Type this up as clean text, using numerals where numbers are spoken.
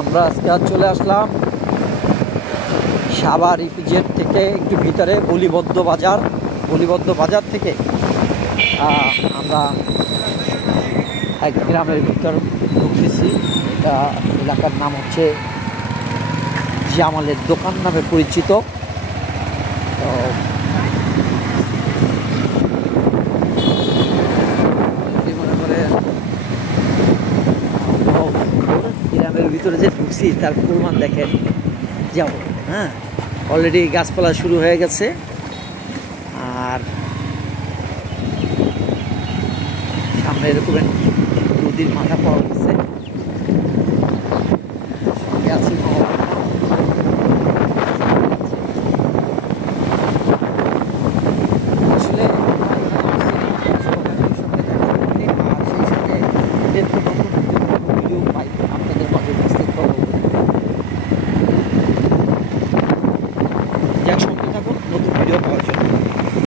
আমরা আজকে চলে আসলাম সাভার ইপিজেড থেকে একটু ভিতরে বলিবদ্ধ বাজার থেকে আমরা এক গ্রামের ভিতর ঢুকতেছি। এটা এলাকার নাম হচ্ছে জামালের দোকান নামে পরিচিত। তো মনে করে গ্রামের ভিতরে যে ঢুকছি তার পরিমাণ দেখেন, যাও হ্যাঁ, অলরেডি গাছপালা শুরু হয়ে গেছে। আর সামনে এরকম নদীর মাথা পাওয়া গেছে, সঙ্গে আছে আসলে ভিডিও পাই আপনাদের মাঝে উপস্থিত করবো। যাক, সঙ্গে থাকুন নতুন ভিডিও পাওয়ার জন্য।